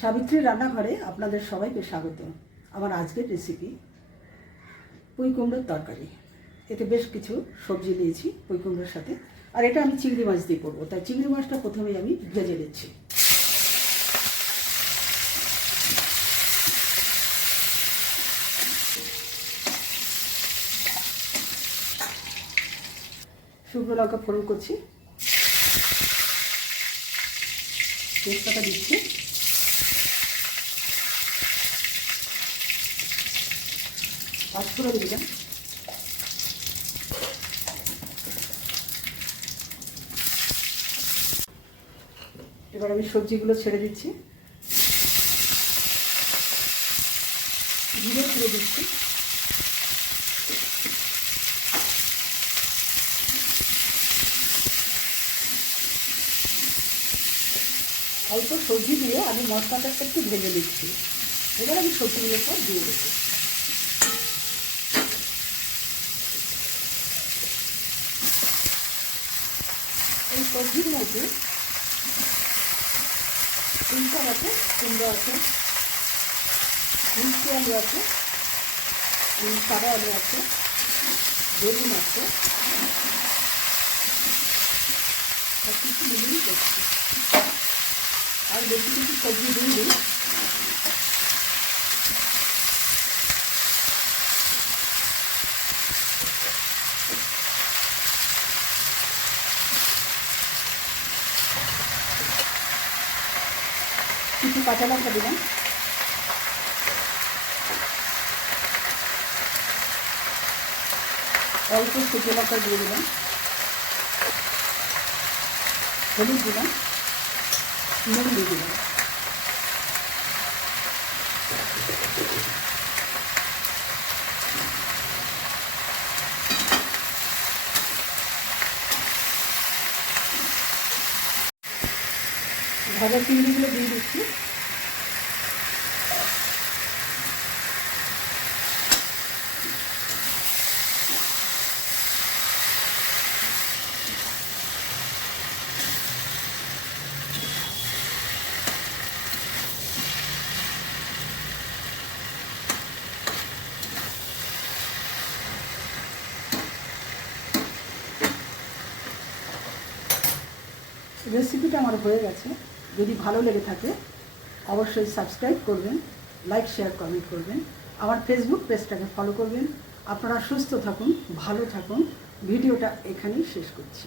সাবিত্রী রান্নাঘরে আপনাদের সবাইকে স্বাগত। আমার আজকের রেসিপি পুঁই কুমড়োর তরকারি। এতে বেশ কিছু সবজি নিয়েছি পুঁই কুমড়োর সাথে, আর এটা আমি চিংড়ি মাছ দিয়ে করবো, তাই চিংড়ি মাছটা প্রথমেই আমি ভেজে নিচ্ছি। শুকনো লঙ্কা ফোড়ন করছি, তেজপাতা দিচ্ছি, পাঁচফোড়ন দিলাম, এবার আমি সবজিগুলো ছেড়ে দিচ্ছি, জিরে ছেড়ে দিচ্ছি, অল্প সবজি দিয়ে আমি মশলাটা একটু ভেজে দিচ্ছি। এবার আমি সবজিগুলো সব দিয়ে দেবো। এই সবজির মধ্যে কুমড়ো আছে, কুমড়ো আছে, মিষ্টি আলু আছে, সাদা আলু আছে, বেগুন আছে, সব কিছু মিলিয়ে করছি। আর বেশি কিছু সবজি দিইনি। কিছু কাঁচা লঙ্কা দিলাম, অল্প শুকনো লঙ্কা দিয়ে দিলাম, হলুদ দিলাম, নুন দিয়ে দিলাম। ভাজা চিংড়িগুলো দিয়ে দিচ্ছি। রেসিপিটা আমার হয়ে গেছে। যদি ভালো লেগে থাকে অবশ্যই সাবস্ক্রাইব করবেন, লাইক শেয়ার কমেন্ট করবেন, আমার ফেসবুক পেজটাকে ফলো করবেন। আপনারা সুস্থ থাকুন, ভালো থাকুন। ভিডিওটা এখানেই শেষ করছি।